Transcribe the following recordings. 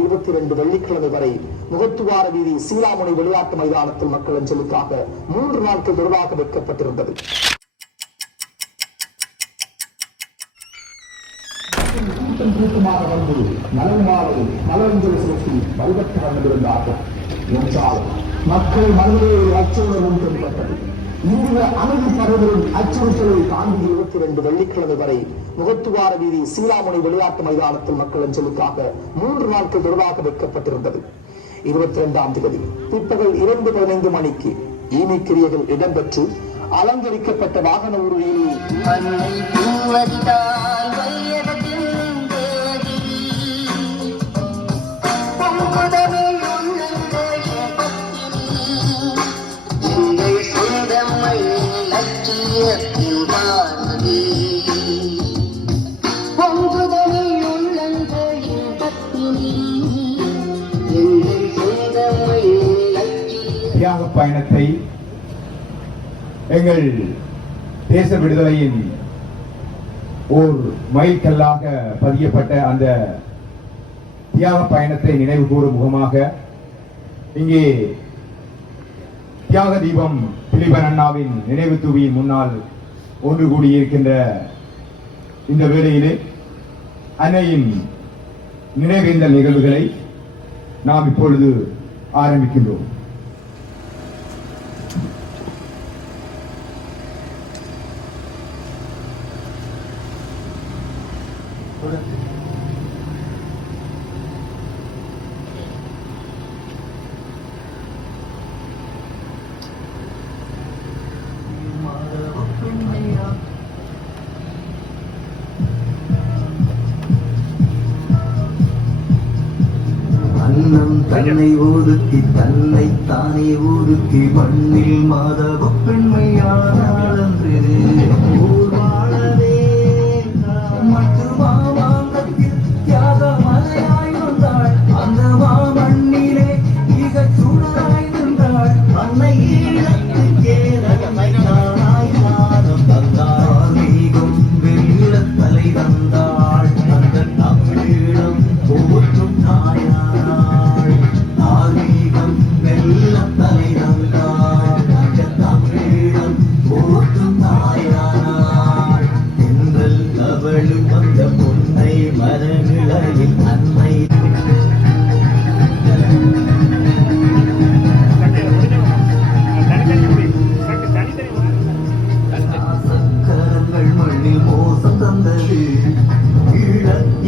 இருபத்தி ரெண்டு வெள்ளிக்கிழமை வரை முகத்துவார வீதி சீலாமுனை விளையாட்டு மைதானத்தில் மக்கள் அஞ்சலுக்காக மூன்று நாட்கள் தொடர்பாக வைக்கப்பட்டிருந்தது. கூட்டம் கூட்டமாக வந்து நலமாவது நலஞ்சல் செலுத்தி வழிபட்டு வந்திருந்தார்கள் என்றால் மக்கள் மனதில் அச்சுறுத்தலும் தென்பட்டது இந்த அமைதி பரவலின் அச்சுறுத்தலை தாண்டி இருபத்தி ரெண்டு வெள்ளிக்கிழமை வரை முகத்துவார வீதி சீலாமுனை விளையாட்டு மைதானத்தில் மக்கள் அஞ்சலுக்காக மூன்று நாட்கள் தொடர்பாக வைக்கப்பட்டிருந்தது. இருபத்தி இரண்டாம் தேதி. பிற்பகல் இரண்டு பதினைந்து மணிக்கு ஈமைக்கிரியைகள் இடம்பெற்று அலங்கரிக்கப்பட்ட வாகன ஊர்தியில் பயணத்தை எங்கள் தேச விடுதலையின் ஓர் மைல்கல்லாக பதியப்பட்ட அந்த தியாக பயணத்தை நினைவு கூறும் முகமாக இங்கே தியாக தீபம் திலீபன் அண்ணாவின் நினைவு தூவியின் முன்னால் ஒன்று கூடியிருக்கின்ற இந்த வேளையிலே அன்னையின் நினைவேந்தல் நிகழ்வுகளை நாம் இப்பொழுது ஆரம்பிக்கின்றோம். தன்னை ஒதுக்கி தன்னை தானே ஒதுக்கி மண்ணில் மாதவ பெண்மையானது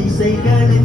ஈழத்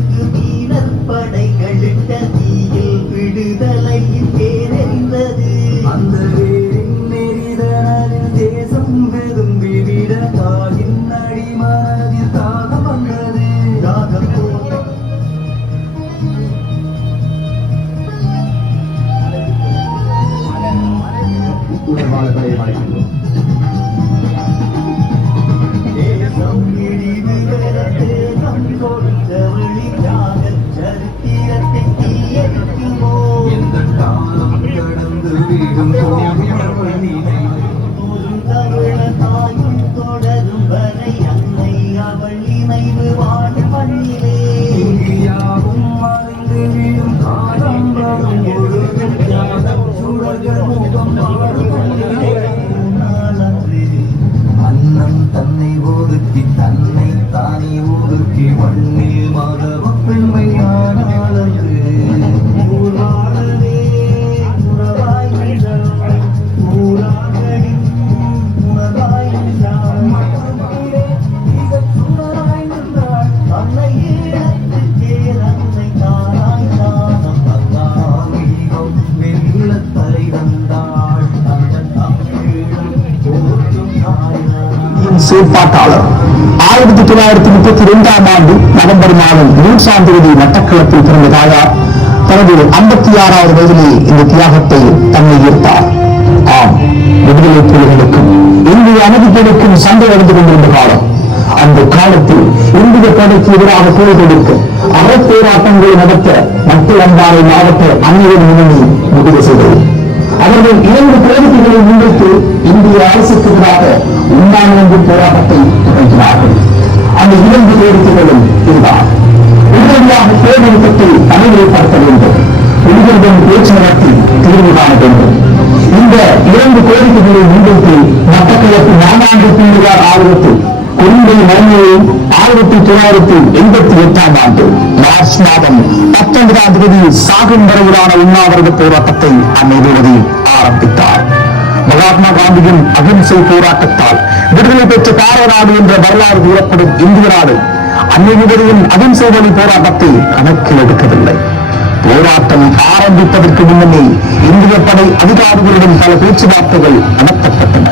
செயற்பாட்டாளர். ஆயிரத்தி தொள்ளாயிரத்தி முப்பத்தி இரண்டாம் ஆண்டு நவம்பர் மாதம் மூன்றாம் தேதி மட்டக்களப்பில் பிறந்த தாயார் தனது ஐம்பத்தி ஆறாவது வயதிலே இந்த தியாகத்தை தன்னை ஈர்த்தார். விடுதலை புலிகளுக்கும் இந்திய அமைதிகளுக்கும் சண்டை நடந்து கொண்டிருந்த காலம். அந்த காலத்தில் இந்திய படைக்கு எதிராக போர் கொடுக்க அறப்போராட்டங்களை நடத்த மக்கள் அன்பாறை மாவட்ட அந்நியர் முன்னணி முடிவு செய்தது. அவர்கள் இரண்டு கோரிக்கைகளை முன்வைத்து இந்திய அரசுக்கு எதிராக உண்ணாநிலை போராட்டத்தை தொடங்கினார்கள். அந்த இரண்டு கோரிக்கைகளும் இதுதான். உடனடியாக போர் நிறுத்தத்தை நடைமுறைப்படுத்த வேண்டும். புலிகளுடன் பேச்சு நடத்தி தீர்வு காண வேண்டும். இந்த இரண்டு கோரிக்கைகளை முன்வைத்து மட்டக்களப்பு நான்காண்டு பிள்ளையார் ஆர்வத்தில் கொள்கை மறுமையை ஆயிரத்தி தொள்ளாயிரத்தி எண்பத்தி எட்டாம் ஆண்டு மார்ச் மாதம் பத்தொன்பதாம் தேதி சாகும் வரையிலான உண்ணாவிரத போராட்டத்தை அந்நிறுவதி ஆரம்பித்தார். மகாத்மா காந்தியின் அகிம்சை போராட்டத்தால் விடுதலை பெற்ற பாரத நாடு என்ற வரலாறு கூறப்படும் இந்திய நாடு அந்நிறுவதியின் அகிம்சை வழி போராட்டத்தை கணக்கில் எடுக்கவில்லை. போராட்டம் ஆரம்பிப்பதற்கு முன்னமே இந்திய படை அதிகாரிகளுடன் பல பேச்சுவார்த்தைகள் நடத்தப்பட்டன.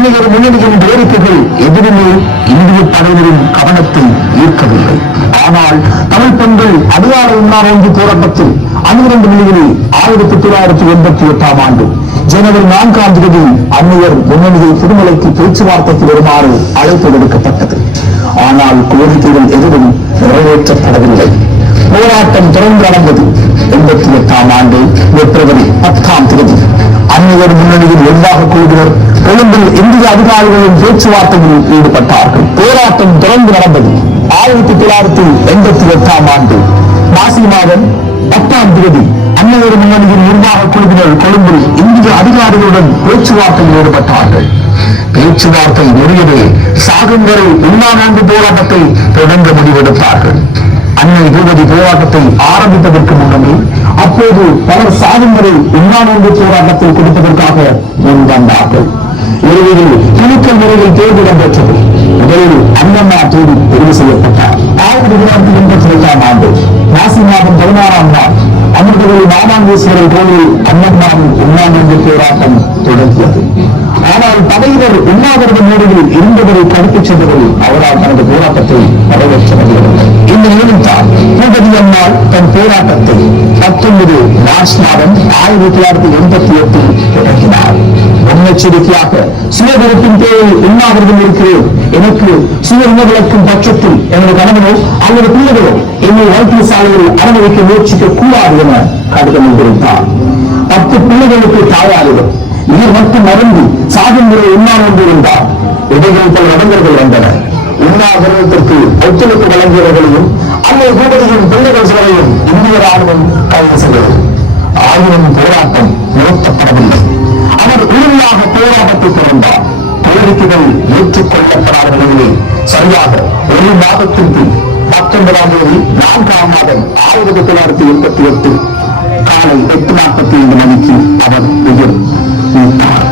அந்நியர் முன்னணியின் கோரிக்கைகள் எதிலுமே இந்திய படையினரின் கவனத்தை ஈர்க்கவில்லை. ஆனால் தமிழ் பெண்கள் அதிகார என்று போராட்டத்தில் பன்னிரண்டு மில்லியனில் ஆயிரத்தி தொள்ளாயிரத்தி எண்பத்தி எட்டாம் ஆண்டு ஜனவரி நான்காம் தேதி அந்நியர் முன்னணியை திருமலைக்கு பேச்சுவார்த்தைக்கு வருமாறு அழைப்பு விடுக்கப்பட்டது. ஆனால் கோரிக்கைகள் எதுவும் நிறைவேற்றப்படவில்லை. போராட்டம் தொடர்ந்து நடந்தது. எண்பத்தி எட்டாம் ஆண்டு பிப்ரவரி பத்தாம் தேதி அந்நியர் முன்னணியின் நிர்வாக குழுவினர் கொழும்பில் இந்திய அதிகாரிகளின் பேச்சுவார்த்தையில் ஈடுபட்டார்கள். போராட்டம் தொடர்ந்து நடந்தது. ஆயிரத்தி தொள்ளாயிரத்தி எண்பத்தி எட்டாம் ஆண்டு மாசி மாதம் பத்தாம் தேதி அன்னையர் முன்னணியின் நிர்வாக குழுவினர் கொழும்பில் இந்திய அதிகாரிகளுடன் பேச்சுவார்த்தையில் ஈடுபட்டார்கள். பேச்சுவார்த்தை முடியவே சாகும் வரை போராட்டத்தை தொடங்க முடிவெடுத்தார்கள். அன்னை பூபதி போராட்டத்தை ஆரம்பிப்பதற்கு முன்னமே அப்போது பலர் சாகும் வரை உண்ணாநோன்பு போராட்டத்தை கொடுப்பதற்காக முன்வந்தார்கள். இறுதியில் குழுக்கள் முறையில் தேர்வு இடம்பெற்றது. முதலில் அண்ணம்மா தேதி தெரிவு செய்யப்பட்டார். ஆயிரத்தி தொள்ளாயிரத்தி எண்பத்தி எட்டாம் ஆண்டு மாசி மாதம் பதினாறாம் நாள் அமிர்தவரி மாமாங்கேஸ்வரர் கோவில் அண்ணம்மாவின் உண்ணாநோன்பு போராட்டம் தொடங்கியது. ஆனால் படையினர் உண்ணாவிரத மேடையில் இருந்தவரை கடத்திச் சென்றவர்கள் அவரால் தனது போராட்டத்தை நிறைவேற்ற முடியவில்லை இந்த நிலையில்தான் பூபதி அம்மாள் தன் போராட்டத்தை பத்தொன்பது மார்ச் மாதம் ஆயிரத்தி தொள்ளாயிரத்தி எண்பத்தி எட்டில் தொடங்கினார். முன்னெச்சரிக்கையாக சுயவிருப்பின் பேரில் உண்ணாவிரதம் இருக்கிறேன். எனக்கு சுய உணவிழக்கும் பட்சத்தில் எனது கணவனோ அல்லது பிள்ளைகளோ என்னை வாழ்க்கை சாலையில் அனுபவிக்க முயற்சிக்க கூடாது என கடிதம் எழுதியிருந்தார் பத்து பிள்ளைகளுக்கு தாயாரிடம் நீர் மட்டும் மறந்து சாகும் முறை உண்ணாமல் இருந்தார். இடைகள் பல இடங்கள் வந்தன உண்ணாவிரதத்திற்கு ஒத்துழைப்பு வழங்கியவர்களையும் அல்லது பூபதியின் பிள்ளைகள் சிலரையும் இந்திய ராணுவம் கைது செய்தது. ஆயிரம் போராட்டம் நிறுத்தப்படவில்லை. அவர் உறுதியாக போராட்டத்தை தொடர்ந்தார். கோரிக்கைகள் ஏற்றுக்கொள்ளப்படாத நிலையிலே சரியாக ஒரு மாதத்தின் பின் பத்தொன்பதாம் தேதி நான்காம் மாதம் ஆயிரத்தி தொள்ளாயிரத்தி எண்பத்தி எட்டு காலை எட்டு நாற்பத்தி ஐந்து மணிக்கு அவர் உயிர் நீத்தார்